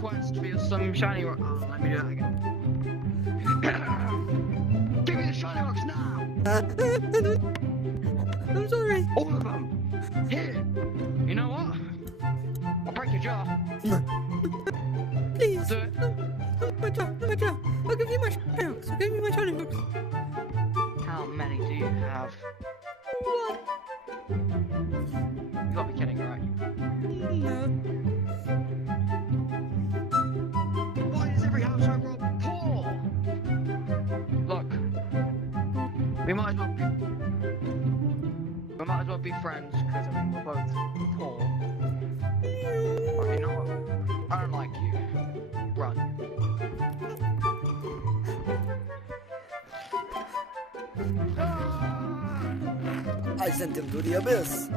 quest for some shiny rock. Oh, let me do that again. Give me the shiny rocks now! I'm sorry. All of them! Here! You know what? I'll break your jaw. Please. Do it. No, my jaw. I'll give you my shiny rocks. I'll give you my shiny rocks. How many do you have? What? You gotta be kidding, right? No. Why is every house I rob poor? Look, we might as well be friends because I mean we're both poor. Or you know what? I don't like you. Run. I sent him to the abyss.